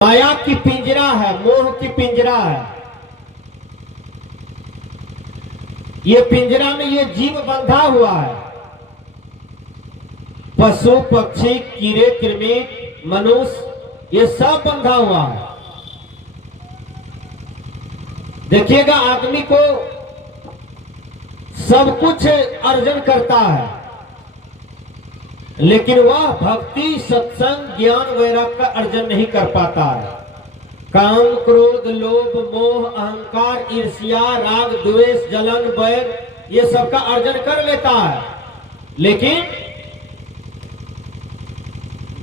माया की पिंजरा है, मोह की पिंजरा है। ये पिंजरा में ये जीव बंधा हुआ है। पशु पक्षी कीड़े कृमि मनुष्य ये सब बंधा हुआ है। देखिएगा आदमी को सब कुछ अर्जन करता है, लेकिन वह भक्ति सत्संग ज्ञान वैराग का अर्जन नहीं कर पाता है। काम क्रोध लोभ मोह अहंकार ईर्ष्या राग द्वेष जलन बैर ये सब का अर्जन कर लेता है, लेकिन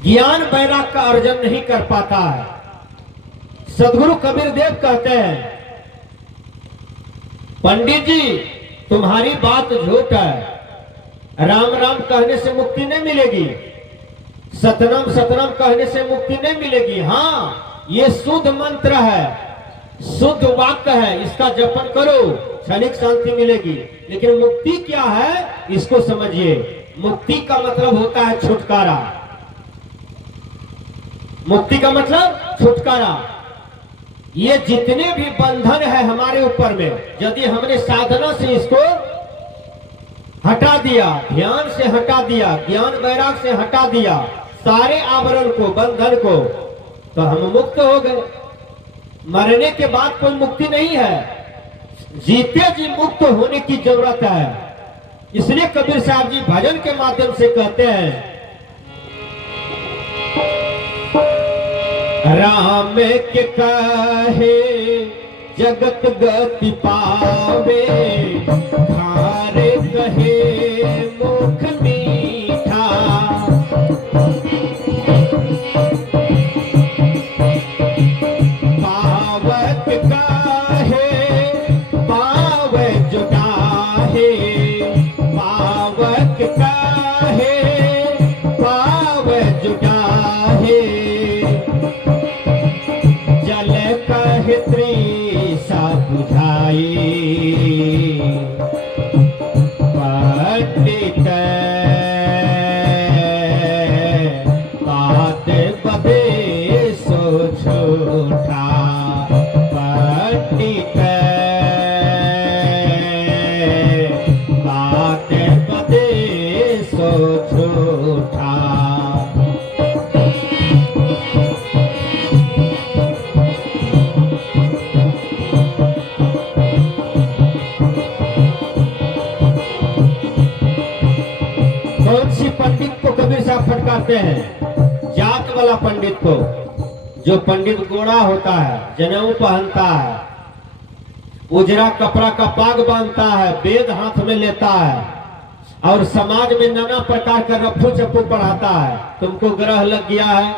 ज्ञान वैराग का अर्जन नहीं कर पाता है। सदगुरु कबीर देव कहते हैं, पंडित जी तुम्हारी बात झूठ है, राम राम कहने से मुक्ति नहीं मिलेगी, सतनाम सतनाम कहने से मुक्ति नहीं मिलेगी। हाँ, ये शुद्ध मंत्र है, शुद्ध वाक्य है, इसका जपन करो क्षणिक शांति मिलेगी। लेकिन मुक्ति क्या है इसको समझिए। मुक्ति का मतलब होता है छुटकारा। मुक्ति का मतलब छुटकारा। ये जितने भी बंधन है हमारे ऊपर में, यदि हमने साधना से इसको हटा दिया, ध्यान से हटा दिया, ज्ञान वैराग से हटा दिया, सारे आवरण को बंधन को, तो हम मुक्त हो गए। मरने के बाद कोई मुक्ति नहीं है, जीते जी मुक्त होने की जरूरत है। इसलिए कबीर साहब जी भजन के माध्यम से कहते हैं, राम के कहे जगत गति पावे, खारे कहे मुख मीठा, पावक काहे पाव जुटाहे, पावक काहे पाव जुटाहे, जल कहे तृषा बुझाई, पंडित बात बदे सो झूठा, पंडित बात बदे सो झूठा। कौन सी पंडित को कबीर साहब फटकारते हैं? जात वाला पंडित को। जो पंडित गोरा होता है, जनेऊ पहनता है, उजरा कपड़ा का पाग बांधता है, वेद हाथ में लेता है और समाज में नाना प्रकार का रफ्फू चप्पू पढ़ाता है। तुमको ग्रह लग गया है,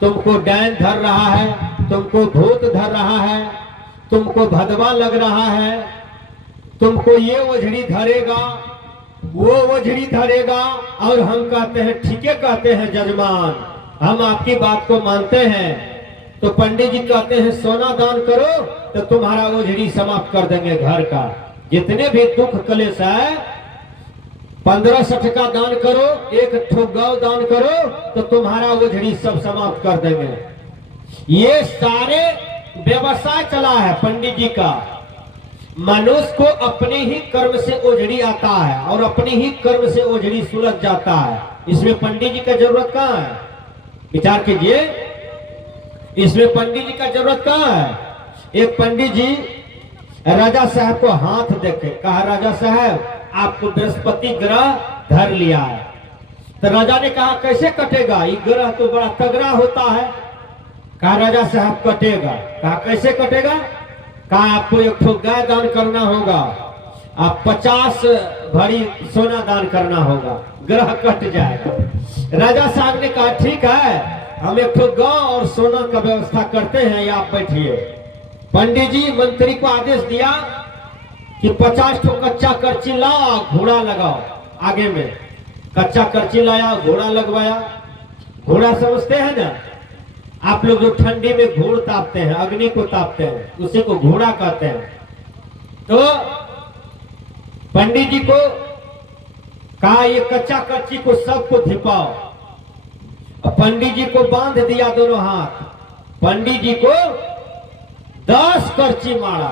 तुमको डैन धर रहा है, तुमको भूत धर रहा है, तुमको भदवा लग रहा है, तुमको ये ओझड़ी धरेगा वो ओझड़ी धरेगा। और हम कहते हैं ठीक है, कहते हैं जजमान, हम आपकी बात को मानते हैं। तो पंडित जी कहते हैं सोना दान करो तो तुम्हारा ओझड़ी समाप्त कर देंगे घर का। जितने भी दुख कलेश है 15-60 का दान करो, एक ठोक गौ दान करो तो तुम्हारा ओझड़ी सब समाप्त कर देंगे। ये सारे व्यवसाय चला है पंडित जी का। मनुष्य को अपने ही कर्म से ओझड़ी आता है और अपनी ही कर्म से ओझड़ी सुलझ जाता है। इसमें पंडित जी का जरूरत कहाँ है? विचार कीजिए, इसमें पंडित जी का जरूरत कहाँ है? एक पंडित जी राजा साहब को हाथ देखे, कहा राजा साहब आपको बृहस्पति ग्रह धर लिया है। तो राजा ने कहा कैसे कटेगा, ये ग्रह तो बड़ा तगड़ा होता है। कहा राजा साहब कटेगा। कहा कैसे कटेगा? कहा आपको एक ठो गाय दान करना होगा, आप 50 भरी सोना दान करना होगा, ग्रह कट जाएगा। राजा साहब ने कहा ठीक है, हम एक ठो गौ और सोना का व्यवस्था करते हैं, या आप बैठिए। पंडित जी मंत्री को आदेश दिया कि 50 ठो कच्चा करची लाओ, घोड़ा लगाओ आगे में। कच्चा करची लाया, घोड़ा लगवाया। घोड़ा समझते हैं ना आप लोग, जो ठंडी में घोड़ तापते हैं, अग्नि को तापते हैं, उसी को घोड़ा कहते हैं। तो पंडित जी को कहा ये कच्चा कच्ची को सबको धिपाओ। पंडित जी को बांध दिया दोनों हाथ, पंडित जी को 10 करची मारा।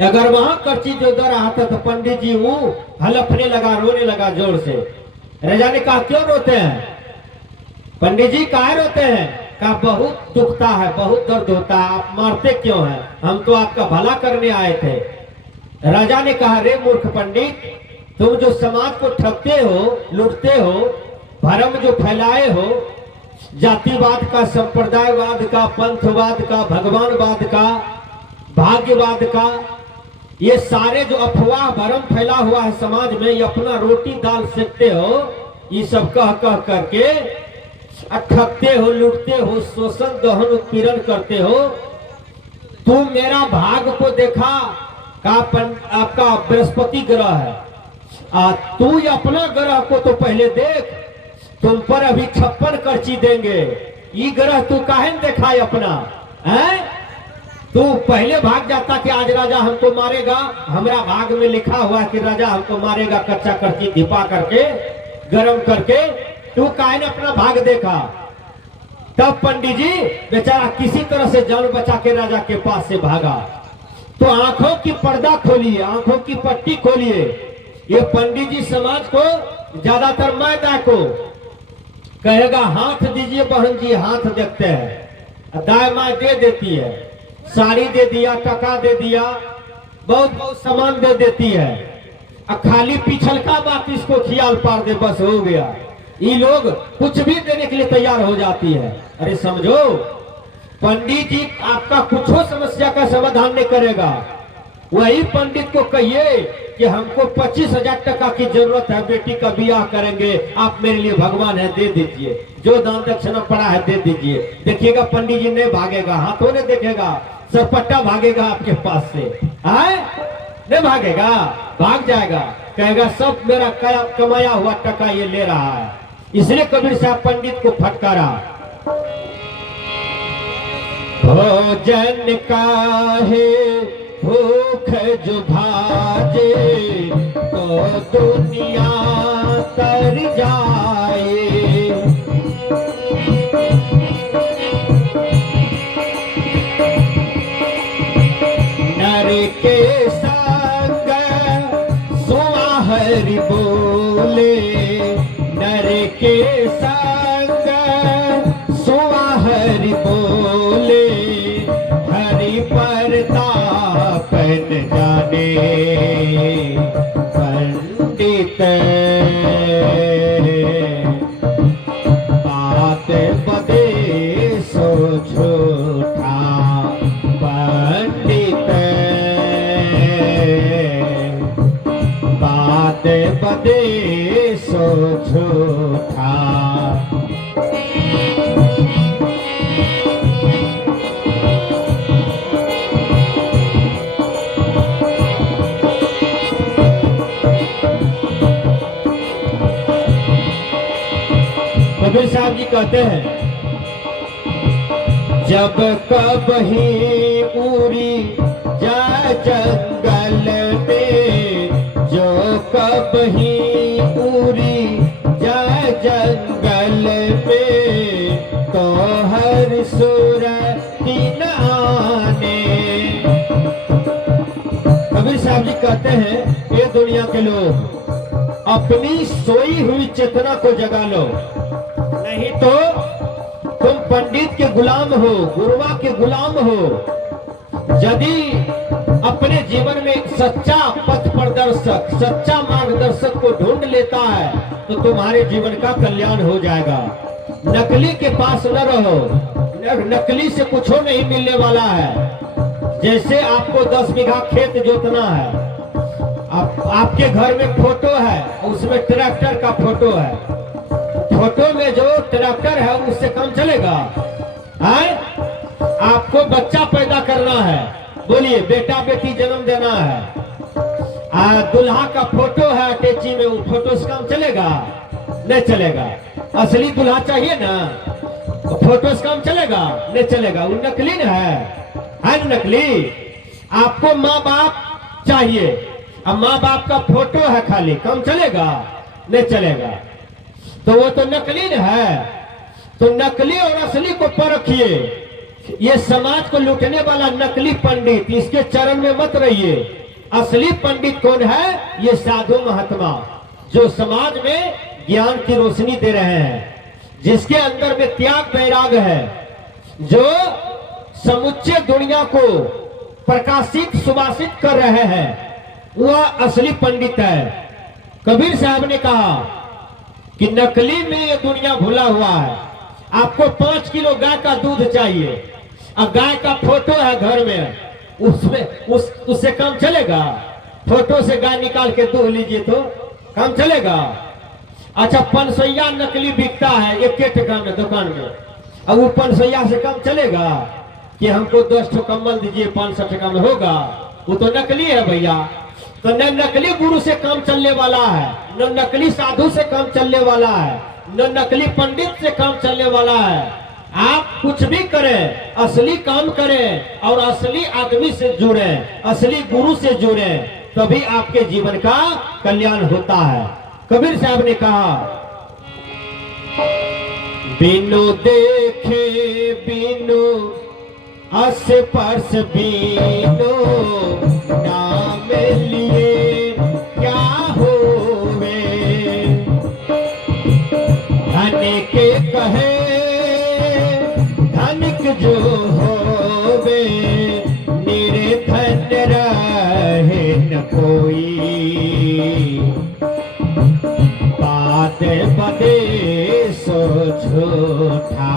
अगर वहां करची जो दे रहा था तो पंडित जी वो हलफने लगा, रोने लगा जोर से। राजा ने कहा क्यों रोते हैं? पंडित जी काहे रोते हैं? कहा बहुत दुखता है, बहुत दर्द होता है, आप मारते क्यों हैं? हम तो आपका भला करने आए थे। राजा ने कहा रे मूर्ख पंडित, तुम जो समाज को ठगते हो, लूटते हो, भरम जो फैलाए हो, जातिवाद का, संप्रदायवाद का, पंथवाद का, भगवानवाद का, भाग्यवाद का, ये सारे जो अफवाह भरम फैला हुआ है समाज में, ये अपना रोटी दाल सेकते हो, ये सब कह कह करके ठगते हो, लूटते हो, शोषण दहन उत्पीड़न करते हो। तुम मेरा भाग को देखा का आपका बृहस्पति ग्रह है, तू अपना ग्रह को तो पहले देख, तुम पर अभी 56 करची देंगे। ये ग्रह तू काहे न देखा अपना है? तू पहले भाग जाता कि आज राजा हमको मारेगा, हमारा भाग में लिखा हुआ है कि राजा हमको मारेगा, कच्चा करची धिपा करके गरम करके, तू काहे न अपना भाग देखा? तब पंडित जी बेचारा किसी तरह से जान बचा के राजा के पास से भागा। तो आंखों की पर्दा खोलिए, आंखों की पट्टी खोलिए। ये पंडित जी समाज को ज्यादातर मैदा को कहेगा हाथ दीजिए बहन जी, हाथ देखते हैं, दाएं माँ दे देती है, साड़ी दे दिया, टका दे दिया, बहुत बहुत सामान दे देती है, खाली पिछल का बात इसको खियाल पार दे, बस हो गया। ये लोग कुछ भी देने के लिए तैयार हो जाती है। अरे समझो, पंडित जी आपका कुछ समस्या का समाधान नहीं करेगा। वही पंडित को कहिए कि हमको 25,000 टका की जरूरत है, बेटी का ब्याह करेंगे, आप मेरे लिए भगवान है, दे दीजिए, जो दान दक्षिणा पड़ा है दे दीजिए। देखिएगा पंडित जी नहीं भागेगा, हाथों ने देखेगा, सरपट्टा भागेगा आपके पास से, है नहीं भागेगा, भाग जाएगा, कहेगा सब मेरा कमाया हुआ टका ये ले रहा है। इसलिए कबीर साहब पंडित को फटकारा। भोजन का है भूख जो भाजे, तो दुनिया तर जाए। नर के संग सुहारी बोले, नर के संग सुहारी बोले, हरि प्रताप न जाने पंडित, बात बदे सो झूठा पंडित, बात बदे सो झूठा। कबीर साहब जी कहते हैं, जब कब ही उड़ी जा जंगल में, जो कब ही उड़ी जा जंगल में, तो हर सुरती न आने। कबीर साहब जी कहते हैं, ये दुनिया के लोग अपनी सोई हुई चेतना को जगा लो, नहीं तो तुम पंडित के गुलाम हो, गुरुआ के गुलाम हो। यदि अपने जीवन में एक सच्चा पथ प्रदर्शक, सच्चा मार्गदर्शक को ढूंढ लेता है तो तुम्हारे जीवन का कल्याण हो जाएगा। नकली के पास न रहो, नकली से कुछ नहीं मिलने वाला है। जैसे आपको 10 बीघा खेत जोतना है, आपके घर में फोटो है, उसमें ट्रैक्टर का फोटो है, फोटो में जो ट्रैक्टर है उससे काम चलेगा? है? आपको बच्चा पैदा करना है, बोलिए बेटा बेटी जन्म देना है, दुल्हा का फोटो है अटैची में, वो फोटो से काम चलेगा? नहीं चलेगा। असली दुल्हा चाहिए ना, तो फोटो से काम चलेगा? नहीं चलेगा, वो नकली न है ना नकली। आपको माँ बाप चाहिए, अब माँ बाप का फोटो है खाली, काम चलेगा? नहीं चलेगा, तो वो तो नकली न है। तो नकली और असली को परखिए। ये समाज को लूटने वाला नकली पंडित, इसके चरण में मत रहिए। असली पंडित कौन है? ये साधु महात्मा जो समाज में ज्ञान की रोशनी दे रहे हैं, जिसके अंदर में त्याग वैराग्य है, जो समुच्चय दुनिया को प्रकाशित सुभाषित कर रहे हैं, वह असली पंडित है। कबीर साहब ने कहा कि नकली में ये दुनिया भुला हुआ है। आपको 5 किलो गाय का दूध चाहिए, अब गाय का फोटो है घर में, उससे काम चलेगा? फोटो से गाय निकाल के दूध लीजिए तो काम चलेगा? अच्छा, पनसैया नकली बिकता है 1 टका में दुकान में, अब वो पनसैया से काम चलेगा कि हमको 10 ठो कम्बल दीजिए 500 टका में होगा? वो तो नकली है भैया। तो न नकली गुरु से काम चलने वाला है, न नकली साधु से काम चलने वाला है, न नकली पंडित से काम चलने वाला है। आप कुछ भी करें, असली काम करें और असली आदमी से जुड़े, असली गुरु से जुड़े, तभी आपके जीवन का कल्याण होता है। कबीर साहब ने कहा, बिनु देखे बिनु आस पास बिनु नाम लिए क्या होवे, धन के कहे धनिक जो होवे, निर्धन रहे न कोई, बात बदे सो झूठा,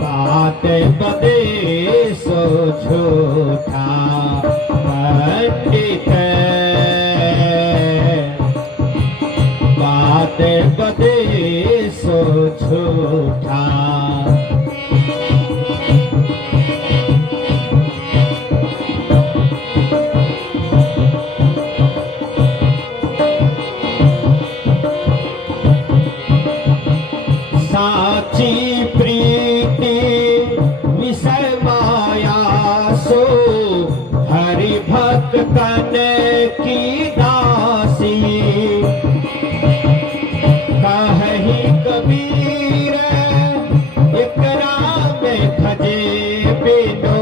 बात बदे सो झूठा, पंडित बात बदे सो झूठा। साची प्रीति विषय माया सो, हरि भक्तन की दासी, कहि कबीर एकरा में भजे बिनु,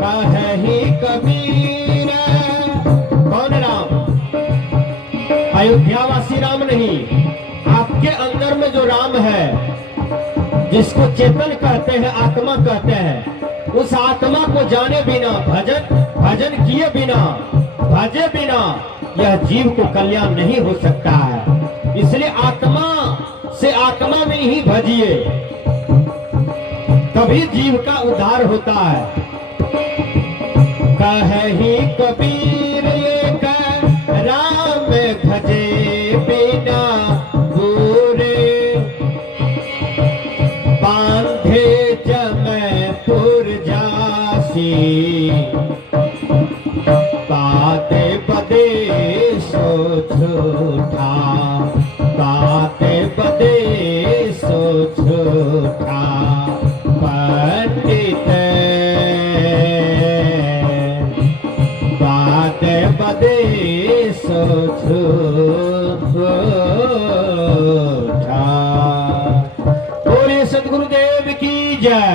कहि कबीर। कौन राम? अयोध्यावासी राम नहीं, आपके अंदर में जो राम है, जिसको चेतन कहते हैं, आत्मा कहते हैं, उस आत्मा को जाने बिना, भजन किए बिना, भजे बिना यह जीव को कल्याण नहीं हो सकता है। इसलिए आत्मा से आत्मा में ही भजिए, तभी जीव का उद्धार होता है। कहि कबीर एक राम भजे बिना, बांधे जमपुर जासी, बात बदे सो झूठा, बात बदे सो झूठा, पंडित बात बदे सो झूठा। सद्गुरुदेव की जय।